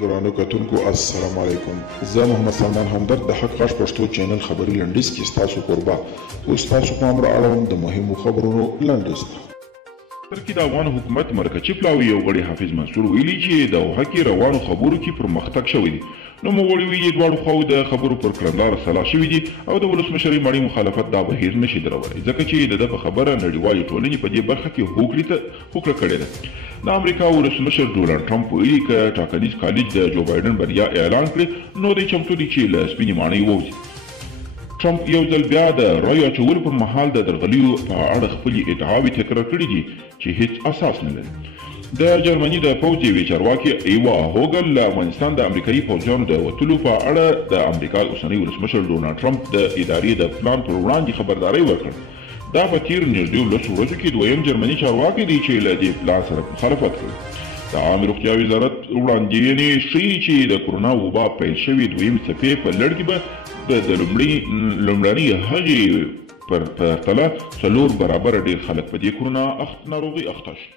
ګرانو کتونکو السلام علیکم. زه محمد سلمان همدرد د حق غږ پښتو چینل خبري لنډیز کې ستاسو کوربه اوس تاسو پام را اړوم د مهمو خبرونو لنډیز ته. ترکیه د افغان حکومت مرکزي پلاوي یو غړي حافظ منصور ویلي چې د وحکي روانو خبرو کې پرمختګ شوی دی. نو موږ ویلي دواړو خواو د خبرو پر کړندلاره سلا شوي دي او د ولسمشرۍ مړی مخالفت دا بهیر نشي درولی ځکه چې د ده په خبره نړیوالې ټولنې په دې برخه کې هوکړه کړې ده. د امریکا ولسمشر ډونالډ ټرمپ ویلي که ټاکنیز کالج د جو بایډن بریا اعلان کړي نو دی چمتو دی چې له سپینې ماڼۍ ووځي. ټرمپ یو ځل بیا د رایو اچولو پر مهال د درغلیو په اړه خپلې ادعاوې تکرار کړي دي چې هیڅ اساس نه لري. د جرمني د پوځ یوې چارواکي ایوا هوګل له افغانستان د امریکایي پوځیانو د وتلو په اړه د امریکا اوسنی ولسمشر ډونالډ ټرمپ د ادارې د پلان پر وړاندې خبرداری ورکړ. دا په تیر نږدې 10 ورځو کې دویم جرمني چارواکي دی چې له دې پلان سره مخالفت کوي. د عامه روغتیا وزارت وړاندوینې ښیي چې د کورونا وبا پیل شوې دویم څپې په لړ کې به د لومړنۍ هغې په پرتله 4 برابره ډېر خلک په دې کورونا ناروغۍ اخته شي.